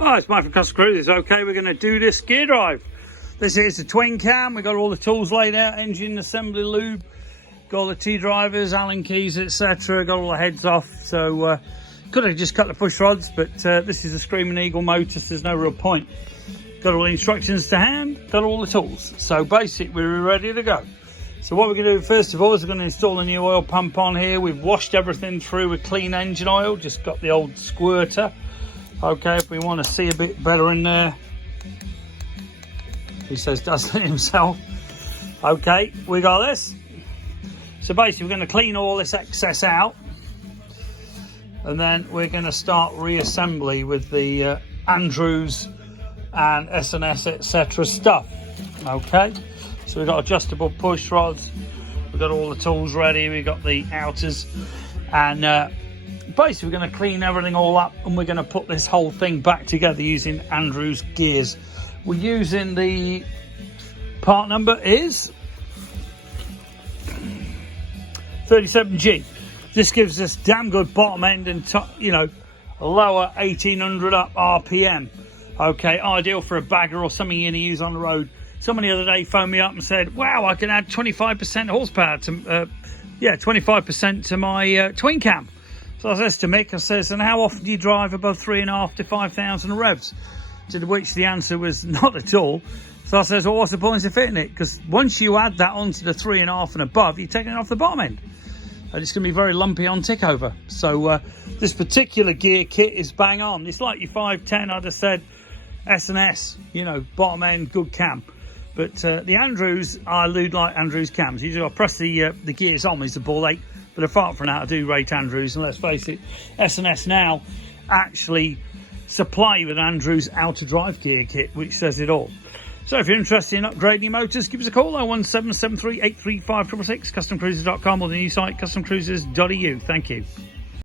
Oh, it's Mike from Custom Cruisers. Okay, we're going to do this gear drive. This is the twin cam. We've got all the tools laid out, engine assembly lube, got all the T-drivers, Allen keys, etc. Got all the heads off. So could have just cut the push rods, but this is a Screaming Eagle motor, so there's no real point. Got all the instructions to hand, got all the tools. So basically, we're ready to go. So what we're going to do first of all is we're going to install a new oil pump on here. We've washed everything through with clean engine oil, just got the old squirter. Okay, if we want to see a bit better in there. He says does it himself. Okay, we got this. So basically we're going to clean all this excess out. And then we're going to start reassembly with the Andrews and S&S etc. stuff. Okay. So we've got adjustable push rods, we've got all the tools ready, we've got the outers, and basically we're going to clean everything all up and we're going to put this whole thing back together using Andrews gears. We're using the part number is 37G. This gives us damn good bottom end and top, you know, a lower 1800 up RPM. Okay, ideal for a bagger or something you're going to use on the road. Somebody the other day phoned me up and said, wow, I can add 25% horsepower to, 25% to my twin cam. So I says to Mick, I says, and how often do you drive above 3.5 to 5,000 revs? To which the answer was not at all. So I says, well, what's the point of fitting it? Because once you add that onto the 3.5 and above, you're taking it off the bottom end. And it's going to be very lumpy on tick over. So this particular gear kit is bang on. It's like your 510, I'd have said, S&S, you know, bottom end, good cam. But the Andrews, I do like Andrews cams. Usually I press the gears on, it's a ball ache. But apart from that, I do rate Andrews. And let's face it, S&S now actually supply you with Andrews outer drive gear kit, which says it all. So if you're interested in upgrading your motors, give us a call, 01773 835 666, customcruisers.com, or the new site, customcruisers.eu. Thank you.